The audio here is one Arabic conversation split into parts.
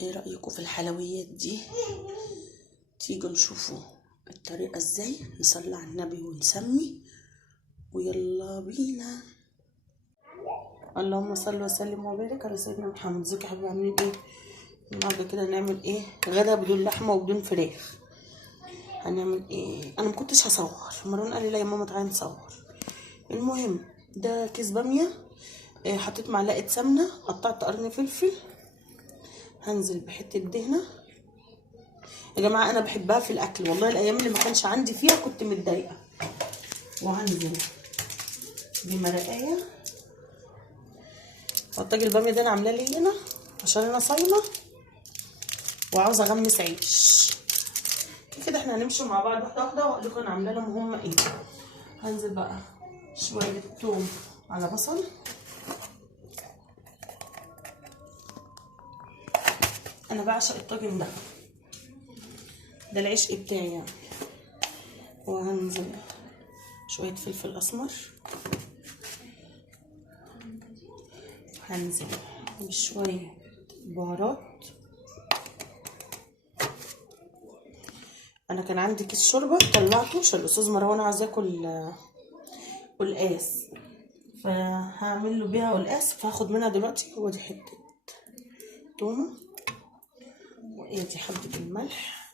ايه رأيكم في الحلويات دي؟ تيجوا نشوفوا الطريقة ازاي. نصلي على النبي ونسمي ويلا بينا. اللهم صل وسلم وبارك على سيدنا محمد. ازيكم يا حبايبي، عاملين ايه؟ النهارده كده هنعمل ايه؟ غدا بدون لحمه وبدون فراخ. هنعمل ايه؟ انا مكنتش هصور، مروان قال لي لا يا ماما تعالي نصور. المهم ده كيس باميه، حطيت معلقه سمنه، قطعت قرن فلفل، هنزل بحته دهنه. يا جماعه انا بحبها في الاكل والله، الايام اللي ما كانش عندي فيها كنت متضايقه. وهنزل بمرقايه. طاجن الباميه ده انا عاملاه لي هنا عشان انا صايمه وعاوزه اغمس عيش كده. احنا هنمشي مع بعض واحده واحده واقول لكم انا عامله لهم هم ايه. هنزل بقى شويه توم على بصل، انا بعشق الطاجن ده العشق بتاعي يعني. وهنزل شويه فلفل اسمر، هنزل بشويه بهارات. انا كان عندي كيس شوربه طلعته عشان الاستاذ مروان عايز ياكل قلقاس، فهعمل له بيها قلقاس، فهاخد منها دلوقتي. ودي حته تومه، وادي حبه الملح،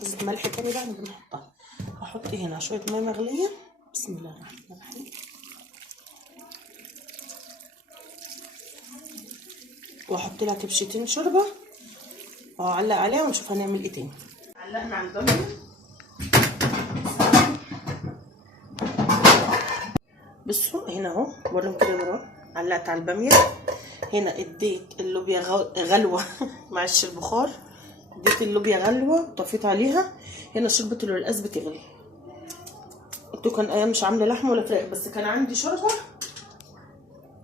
حبه ملح تاني بقى بنحطها. هحط هنا شويه ميه مغليه. بسم الله الرحمن الرحيم. واحط لها كبشتين شوربه واعلق عليها ونشوف هنعمل ايه تاني. علقنا على الباميه. بصوا هنا اهو، بوريهم كده اهو. علقت على الباميه هنا، اديت اللوبيا غلوه معلش البخار، اديت اللوبيا غلوه طفيت عليها. هنا شوربه القلقاس بتغلي. قلت كان ايام مش عامله لحمه ولا فراخ، بس كان عندي شوربه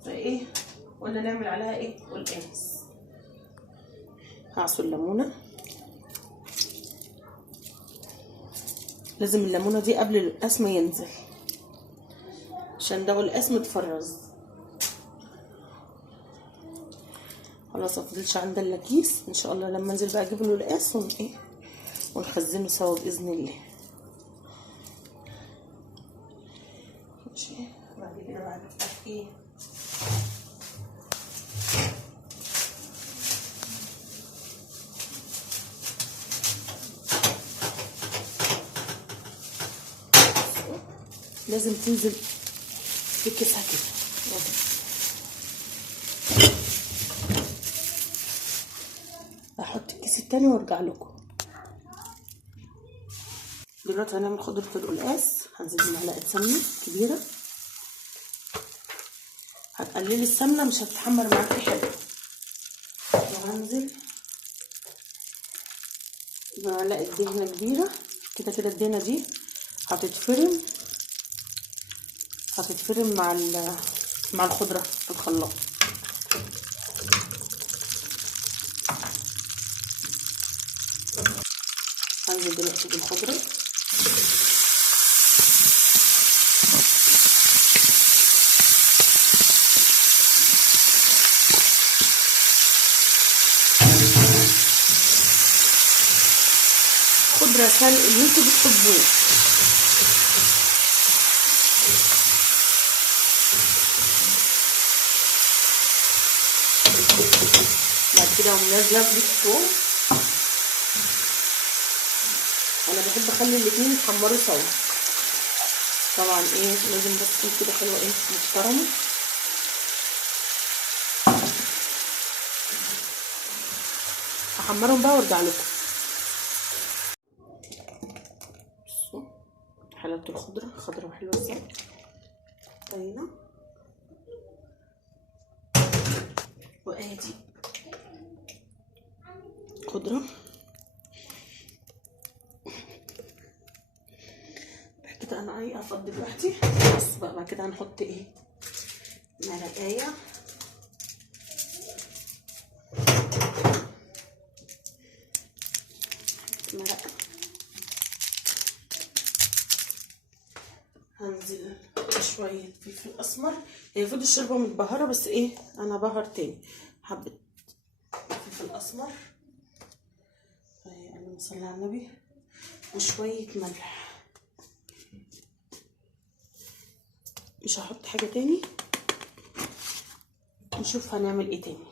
فايه قلنا نعمل عليها ايه قلقاس. هعصر ليمونه، لازم الليمونه دي قبل القلقاس ما ينزل عشان ده قلقاس متفرز. خلاص مفضلش عندنا الا كيس، ان شاء الله لما انزل بقى اجيب له القلقاس ونخزنه سوا باذن الله. ماشي. بعد كده بقى نفتح ايه، لازم تنزل في كيسها كده. هحط الكيس التاني وارجع لكم. دلوقتي هنعمل خضرة القلقاس. هنزل بمعلقة سمنة كبيرة، هتقللي السمنة مش هتتحمر معاكي حلو. وهنزل بمعلقة دهنة كبيرة كده كده. الدهنة دي هتتفرم مع الخضرة في الخلاط. هنزل دلوقتي بالخضرة. خضرة سلق اللي انتوا بتحبوه. بعد كده اقوم نازله بالثوم. انا بحب اخلي الاتنين يتحمروا سوا طبعا. لازم بس تكون كده حلوه محترمه. هحمرهم بقى وارجع لكم. بصوا حلاوه الخضره، خضره وحلوه ازاي. هنا وادي خضره. كده انا افضي براحتي. بس بقى بعد كده هنحط مرقايه. مرقه. هنزل شويه فلفل اسمر. هي المفروض الشوربه متبهره بس انا بهر تاني. حبه فلفل اسمر، اللهم صل على النبي، وشويه ملح. مش هحط حاجه تاني، نشوف هنعمل ايه تاني.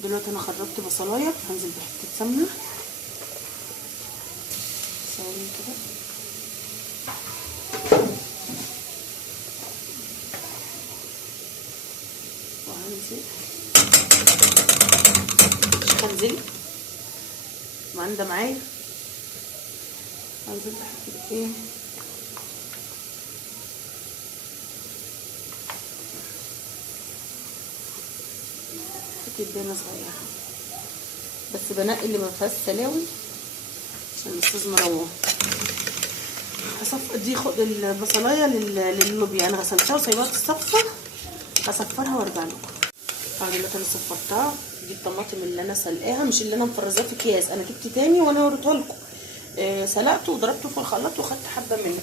دلوقتي انا خرجت بصلايه، هنزل بحته سمنه ثواني كده، وهنزل ما ده معايا، هنزل بحته ايه دهنه صغيره، بس بنقي اللي ما فيهاش سلاوي عشان الاستاذ مروان. دي خد البصلايه لللوبيا، انا غسلتها وسايباها تتصفى، هصفرها وارجع لكم. دلوقتي انا صفرتها. دي الطماطم اللي انا سلقاها، مش اللي انا مفرزاه في اكياس، انا جبت تاني وانا وريتها لكم. سلقته وضربته في الخلاط وخدت حبه منه.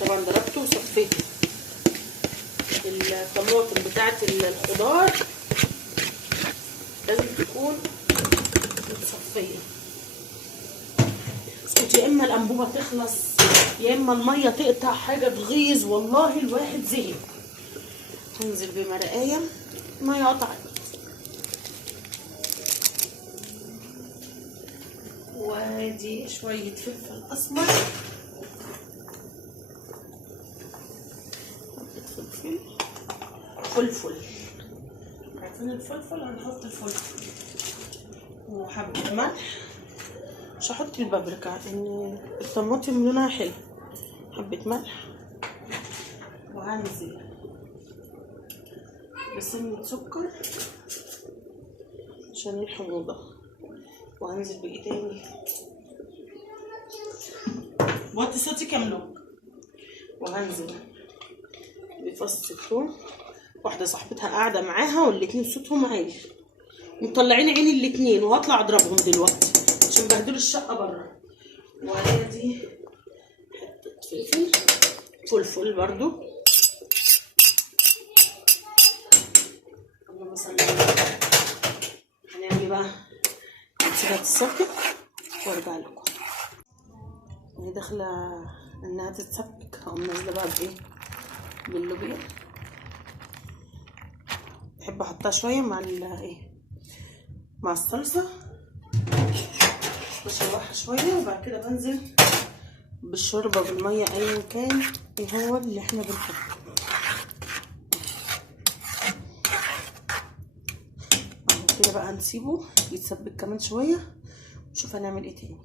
طبعا ضربته وصفيته. الطماطم بتاعت الخضار لازم تكون متصفيه، يا اما الانبوبه تخلص يا اما الميه تقطع، حاجه تغيظ والله الواحد زهق. هنزل بمرقايه، ميه قطعت، وادي شويه فلفل اسمر، فلفل، عارفين الفلفل، هنحط الفلفل وحبه ملح. مش هحط البابريكا لان الطماطم لونها حلو. حبه ملح، وهنزل بسنة سكر عشان الحموضه، وهنزل بايه تاني، وطي صوتي كاملوك، وهنزل بفص الثوم. واحده صاحبتها قاعده معاها والاتنين صوتهم عالي مطلعين عيني الاتنين، وهطلع اضربهم دلوقتي عشان بهدلوا الشقه بره. وادي حته فلفل برضو. اللهم صل على النبي. هنعمل بقى، هنسيبها تتسبك وارجع لكم. هي داخله انها تتسبك، هقوم نازله بقى بايه، باللوبيا. بحب احطها شويه مع مع الصلصه، بشوحها شويه، وبعد كده بنزل بالشوربه بالميه ايا كان ايه هو اللي احنا بنحطه. كده بقى هنسيبه يتسبك كمان شويه، نشوف هنعمل ايه تاني.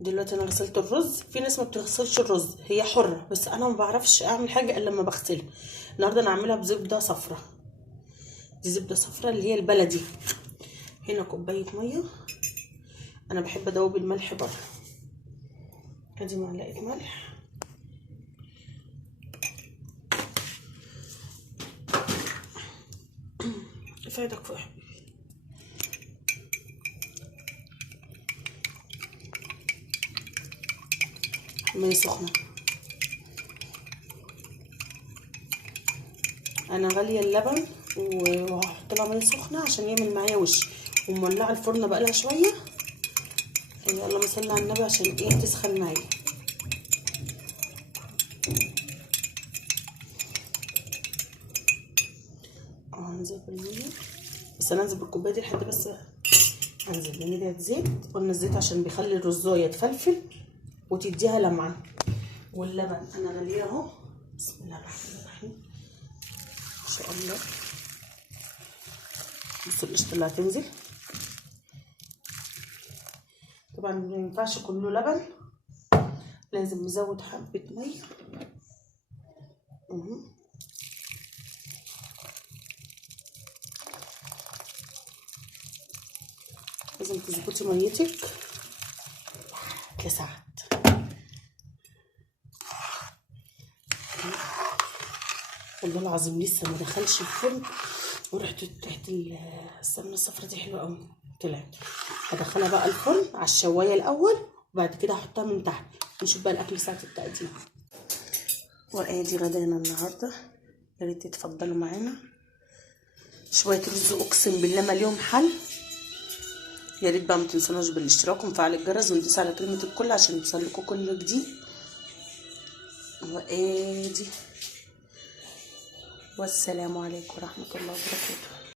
دلوقتي انا غسلت الرز. في ناس ما بتغسلش الرز، هي حره، بس انا ما بعرفش اعمل حاجه الا لما بغسلها. النهارده انا هعملها بزبده صفرا. دي زبده صفرا اللي هي البلدي. هنا كوبايه ميه، انا بحب ادوب الملح بره. ادي معلقه ملح، افادك فوق حبيبي. ميه سخنه، انا غاليه اللبن وهحط لها ميه سخنه عشان يعمل معايا وش، ومولعه الفرن بقالها شويه. اللهم صل على النبي عشان ايه تسخن معايا. هنزل بالميه، بس انا انزل بالكوبايه دي لحد بس هنزل لان ديت زيت، قلنا الزيت عشان بيخلي الرزايه تفلفل وتديها لمعه. واللبن انا غاليه اهو، بسم الله الرحمن الرحيم ان شاء الله. بصوا القشطه اللي هتنزل، طبعا ما ينفعش كله لبن، لازم نزود حبه ميه. لازم تظبطي ميتك لساعات. والله العظيم لسه ما دخلش الفرن وريحه السمنه الصفرا دي حلوه قوي طلعت. هدخلها بقى الفرن على الشوايه الاول، وبعد كده هحطها من تحت. نشوف بقى الاكل ساعه التقديم. وادي غدانا النهارده، يا ريت تتفضلوا معانا. شويه رز اقسم بالله ما ليهم حل. يا ريت بقى ما تنسوناش بالاشتراك ومفعل الجرس وندوس على كلمه الكل عشان يوصلكوا كل جديد. وادي والسلام عليكم ورحمه الله وبركاته.